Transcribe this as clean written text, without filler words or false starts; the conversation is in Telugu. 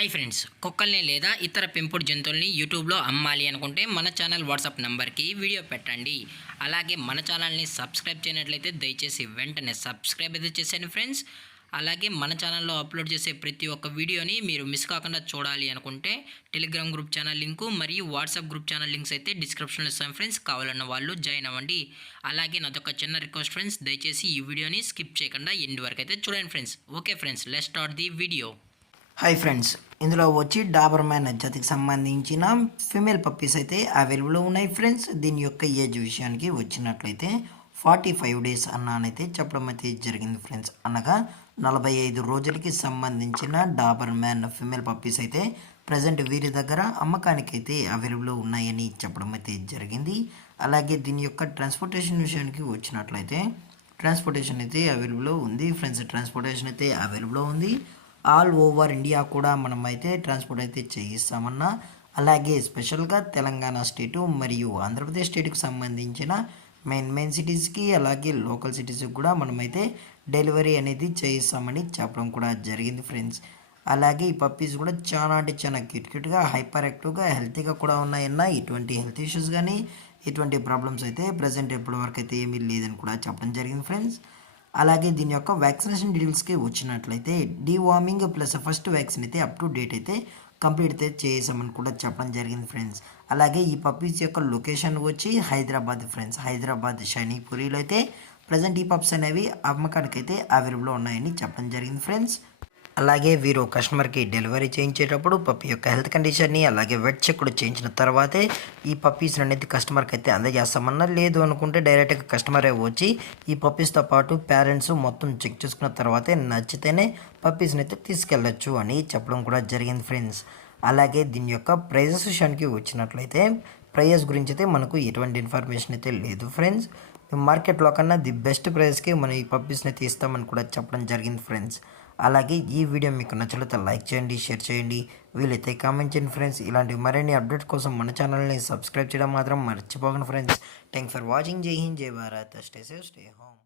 హాయ్ ఫ్రెండ్స్, కుక్కల్ని లేదా ఇతర పెంపుడు జంతువుల్ని యూట్యూబ్లో అమ్మాలి అనుకుంటే మన ఛానల్ వాట్సాప్ నెంబర్కి వీడియో పెట్టండి. అలాగే మన ఛానల్ని సబ్స్క్రైబ్ చేయనట్లయితే దయచేసి వెంటనే సబ్స్క్రైబ్ అయితే చేసేయండి ఫ్రెండ్స్. అలాగే మన ఛానల్లో అప్లోడ్ చేసే ప్రతి ఒక్క వీడియోని మీరు మిస్ కాకుండా చూడాలి అనుకుంటే టెలిగ్రామ్ గ్రూప్ ఛానల్ లింకు మరియు వాట్సాప్ గ్రూప్ ఛానల్ లింక్స్ అయితే డిస్క్రిప్షన్లో ఇస్తాను ఫ్రెండ్స్. కావాలన్న వాళ్ళు జాయిన్ అవ్వండి. అలాగే నాదొక చిన్న రిక్వెస్ట్ ఫ్రెండ్స్, దయచేసి ఈ వీడియోని స్కిప్ చేయకుండా ఎండ్ వరకు అయితే చూడండి friends. Okay friends, let's start the video. Hi friends, ఇందులో వచ్చి డాబర్ మ్యాన్ జాతికి సంబంధించిన ఫిమేల్ పప్పీస్ అయితే అవైలబుల్ ఉన్నాయి ఫ్రెండ్స్. దీని యొక్క ఏజ్ విషయానికి వచ్చినట్లయితే 45 డేస్ అన్నానైతే చెప్పడం అయితే జరిగింది ఫ్రెండ్స్. అనగా 45 రోజులకి సంబంధించిన డాబర్ మ్యాన్ ఫిమేల్ పప్పీస్ అయితే ప్రజెంట్ వీరి దగ్గర అమ్మకానికి అయితే అవైలబుల్ ఉన్నాయని చెప్పడం అయితే జరిగింది. అలాగే దీని యొక్క ట్రాన్స్పోర్టేషన్ విషయానికి వచ్చినట్లయితే ట్రాన్స్పోర్టేషన్ అయితే అవైలబుల్ ఉంది ఫ్రెండ్స్. ట్రాన్స్పోర్టేషన్ అయితే అవైలబుల్ ఉంది. ఆల్ ఓవర్ ఇండియా కూడా మనం అయితే ట్రాన్స్పోర్ట్ అయితే చేయిస్తామన్నా. అలాగే స్పెషల్గా తెలంగాణ స్టేటు మరియు ఆంధ్రప్రదేశ్ స్టేట్కి సంబంధించిన మెయిన్ సిటీస్కి అలాగే లోకల్ సిటీస్కి కూడా మనమైతే డెలివరీ అనేది చేయిస్తామని చెప్పడం కూడా జరిగింది ఫ్రెండ్స్. అలాగే ఈ పప్పీస్ కూడా చాలా అంటే చాలా క్యూట్గా హైపర్ యాక్టివ్గా హెల్తీగా కూడా ఉన్నాయన్న. ఎటువంటి హెల్త్ ఇష్యూస్ కానీ ఎటువంటి ప్రాబ్లమ్స్ అయితే ప్రజెంట్ ఇప్పటివరకు అయితే ఏమీ లేదని కూడా చెప్పడం జరిగింది ఫ్రెండ్స్. అలాగే దీని యొక్క వ్యాక్సినేషన్ డీటెయిల్స్కి వచ్చినట్లయితే డీవార్మింగ్ ప్లస్ ఫస్ట్ వ్యాక్సిన్ అయితే అప్ టు డేట్ అయితే కంప్లీట్ అయితే చేసామని కూడా చెప్పడం జరిగింది ఫ్రెండ్స్. అలాగే ఈ పప్పీస్ యొక్క లొకేషన్ వచ్చి హైదరాబాద్ ఫ్రెండ్స్. హైదరాబాద్ షైనీపురిలో అయితే ప్రజెంట్ ఈ పప్స్ అనేవి అమ్మకానికి అయితే అవైలబుల్లో ఉన్నాయని చెప్పడం జరిగింది ఫ్రెండ్స్. అలాగే వీరు కస్టమర్కి డెలివరీ చేయించేటప్పుడు పప్పి యొక్క హెల్త్ కండిషన్ని అలాగే వెట్ చెక్ కూడా చేయించిన తర్వాతే ఈ పప్పీస్ అనేది కస్టమర్కి అయితే అందజేస్తామన్నా. లేదు అనుకుంటే డైరెక్ట్గా కస్టమరే వచ్చి ఈ పప్పీస్తో పాటు పేరెంట్స్ మొత్తం చెక్ చేసుకున్న తర్వాతే నచ్చితేనే పప్పీస్ని అయితే తీసుకెళ్ళచ్చు అని చెప్పడం కూడా జరిగింది ఫ్రెండ్స్. అలాగే దీని యొక్క ప్రైజెస్ విషయానికి వచ్చినట్లయితే ప్రైజెస్ గురించి అయితే మనకు ఎటువంటి ఇన్ఫర్మేషన్ అయితే లేదు ఫ్రెండ్స్. మార్కెట్లో కన్నా ది బెస్ట్ ప్రైస్కి మనం ఈ పప్పీస్ని అయితే ఇస్తామని కూడా చెప్పడం జరిగింది ఫ్రెండ్స్. అలాగే ఈ వీడియో మీకు నచ్చినట్లయితే లైక్ చేయండి, షేర్ చేయండి, వీలైతే కామెంట్ చేయండి ఫ్రెండ్స్. ఇలాంటి మరిన్ని అప్డేట్ కోసం మన ఛానల్ని సబ్స్క్రైబ్ చేయడం మాత్రం మర్చిపోకండి ఫ్రెండ్స్. Thanks for watching. జై హింద్, జై Bharat, stay safe, stay home.